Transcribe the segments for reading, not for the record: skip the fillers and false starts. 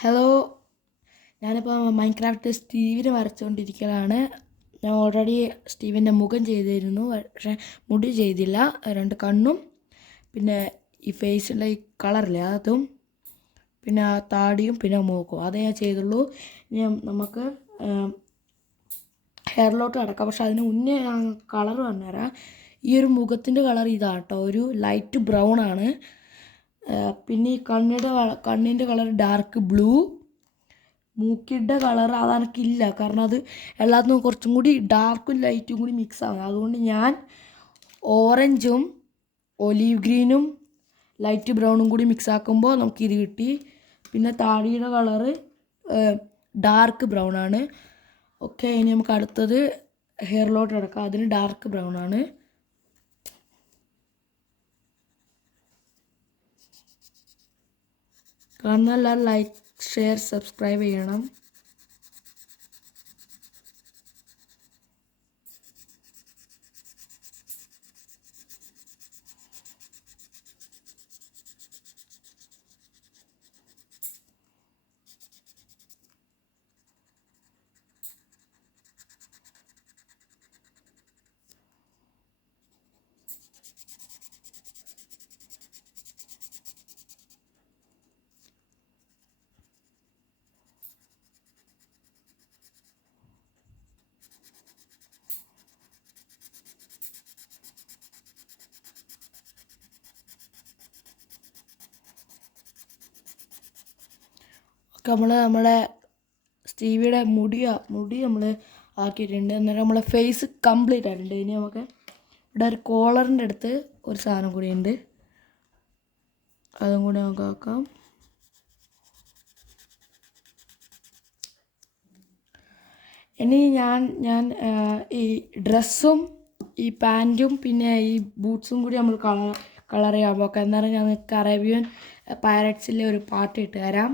Hello, ഞാനിപ്പോൾ Minecraft സ്റ്റീവിനെ വരച്ചുകൊണ്ടിരിക്കലാണ്. ഞാൻ already സ്റ്റീവിൻ്റെ മുഖം ചെയ്തിരുന്നു, പക്ഷേ മുടി ചെയ്തില്ല. രണ്ട് കണ്ണും പിന്നെ ഈ ഫേസിലെ ഈ കളറില്ലേ അതും പിന്നെ ആ താടിയും പിന്നെ മൂക്കും അതേ ഞാൻ ചെയ്തുള്ളൂ. ഇനി നമുക്ക് ഹെയറിലോട്ട് കിടക്കാം. പക്ഷെ അതിന് മുന്നേ ഞാൻ കളർ പറഞ്ഞുതരാം. ഈ ഒരു മുഖത്തിൻ്റെ കളർ ഇതാണ് കേട്ടോ, ഒരു ലൈറ്റ് ബ്രൗൺ ആണ്. പിന്നെ ഈ കണ്ണിൻ്റെ കളർ ഡാർക്ക് ബ്ലൂ. മൂക്കിൻ്റെ കളർ അതെനിക്കില്ല, കാരണം അത് എല്ലാത്തിനും കുറച്ചും കൂടി ഡാർക്കും ലൈറ്റും കൂടി മിക്സ് ആവും. അതുകൊണ്ട് ഞാൻ ഓറഞ്ചും ഒലീവ് ഗ്രീനും ലൈറ്റ് ബ്രൗണും കൂടി മിക്സ് ആക്കുമ്പോൾ നമുക്കിത് കിട്ടി. പിന്നെ താടിയുടെ കളറ് ഡാർക്ക് ബ്രൗൺ ആണ്. ഓക്കെ, ഇനി നമുക്ക് അടുത്തത് ഹെയറിലോട്ട് കിടക്കാം. അതിന് ഡാർക്ക് ബ്രൗൺ ആണ്. കാണുന്ന എല്ലാവരും ലൈക്ക്, ഷെയർ, സബ്സ്ക്രൈബ് ചെയ്യണം. ഒക്കെ നമ്മളെ സ്റ്റീവിയുടെ മുടി നമ്മൾ ആക്കിയിട്ടുണ്ട്. അന്നേരം നമ്മളെ ഫേസ് കംപ്ലീറ്റ് ആയിട്ടുണ്ട്. ഇനി നമുക്ക് ഇവിടെ ഒരു കോളറിൻ്റെ അടുത്ത് ഒരു സാധനം കൂടി ഉണ്ട്, അതും കൂടി നമുക്ക് ആക്കാം. ഇനി ഞാൻ ഈ ഡ്രസ്സും ഈ പാൻറ്റും പിന്നെ ഈ ബൂട്ട്സും കൂടി നമ്മൾ കളർ ചെയ്യാൻ പോക്കാം. എന്നാലും ഞാൻ കറേബിയൻ പൈററ്റ്സിലെ ഒരു പാട്ട് ഇട്ട് തരാം.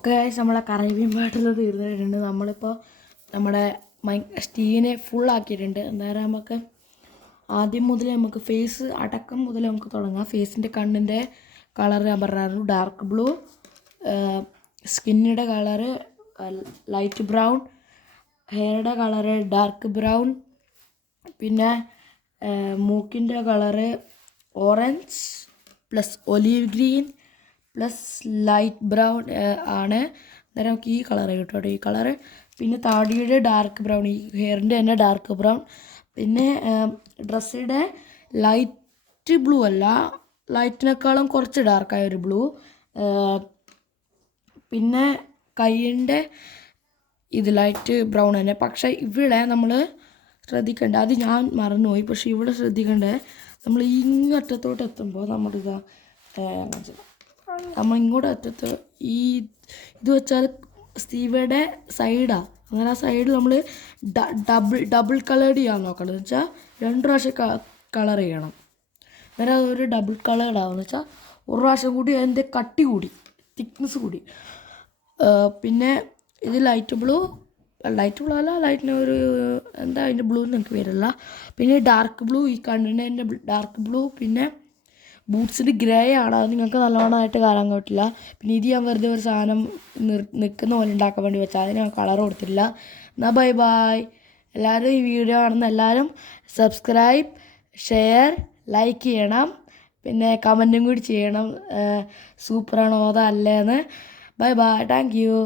ഓക്കെ ഗൈസ്, നമ്മളെ കറേബ്യൻ പാട്ടിൽ തീർന്നിട്ടുണ്ട്. നമ്മളിപ്പോൾ നമ്മുടെ സ്റ്റീവിനെ ഫുള്ളാക്കിയിട്ടുണ്ട്. എന്തായാലും നമുക്ക് ആദ്യം മുതൽ നമുക്ക് ഫേസ് അടക്കം മുതൽ നമുക്ക് തുടങ്ങാം. ഫേസിൻ്റെ കണ്ണിൻ്റെ കളർ ഞാൻ പറഞ്ഞായിരുന്നു ഡാർക്ക് ബ്ലൂ, സ്കിന്നിൻ്റെ കളറ് ലൈറ്റ് ബ്രൗൺ, ഹെയറുടെ കളറ് ഡാർക്ക് ബ്രൗൺ, പിന്നെ മൂക്കിൻ്റെ colour orange plus olive green plus light brown ആണ്. അന്നേരം നമുക്ക് ഈ കളറ് കിട്ടും, ഈ കളറ്. പിന്നെ താടിയുടെ ഡാർക്ക് ബ്രൗൺ, ഈ ഹെയറിൻ്റെ തന്നെ ഡാർക്ക് ബ്രൗൺ. പിന്നെ ഡ്രസ്സിൻ്റെ ലൈറ്റ് ബ്ലൂ അല്ല, ലൈറ്റിനേക്കാളും കുറച്ച് ഡാർക്കായ ഒരു ബ്ലൂ. പിന്നെ കൈയിൻ്റെ ഇത് ലൈറ്റ് ബ്രൗൺ തന്നെ. പക്ഷേ ഇവിടെ നമ്മൾ ശ്രദ്ധിക്കേണ്ട, അത് ഞാൻ മറന്നുപോയി, പക്ഷേ ഇവിടെ ശ്രദ്ധിക്കേണ്ടത് നമ്മൾ ഇങ്ങറ്റത്തോട്ട് എത്തുമ്പോൾ നമ്മളിതാ നമ്മൾ ഇങ്ങോട്ട് അറ്റത്ത് ഈ ഇത് വെച്ചാൽ സ്റ്റീവയുടെ സൈഡാണ്. അങ്ങനെ ആ സൈഡിൽ നമ്മൾ ഡബിൾ കളേർഡ് ചെയ്യാൻ നോക്കണം. എന്ന് വെച്ചാൽ 2 പ്രാവശ്യം കളർ ചെയ്യണം. അന്നേരം അതൊരു ഡബിൾ കളേർഡാവുമെന്ന് വെച്ചാൽ ഒരു പ്രാവശ്യം കൂടി അതിൻ്റെ കട്ടി കൂടി, തിക്നെസ് കൂടി. പിന്നെ ഇത് ലൈറ്റ് ബ്ലൂ അല്ല, ലൈറ്റിന് ഒരു എന്താ അതിൻ്റെ ബ്ലൂ എന്ന് എനിക്ക് വരില്ല. പിന്നെ ഡാർക്ക് ബ്ലൂ, ഈ കണ്ണിൻ്റെ തന്നെ ഡാർക്ക് ബ്ലൂ. പിന്നെ ബൂട്ട്സിൻ്റെ ഗ്രേ ആണ്, അത് നിങ്ങൾക്ക് നല്ലോണമായിട്ട് കാണാൻ പറ്റില്ല. പിന്നെ ഇത് ഞാൻ വെറുതെ ഒരു സാധനം നിൽക്കുന്ന പോലെ ഉണ്ടാക്കാൻ വേണ്ടി വെച്ചാൽ അതിന് ഞാൻ കളർ കൊടുത്തില്ല. എന്നാൽ ബൈ ബൈ. എല്ലാവരും ഈ വീഡിയോ കാണുന്ന എല്ലാവരും സബ്സ്ക്രൈബ്, ഷെയർ, ലൈക്ക് ചെയ്യണം. പിന്നെ കമൻറ്റും കൂടി ചെയ്യണം, സൂപ്പറാണോ അതല്ലേന്ന്. Bye bye, thank U.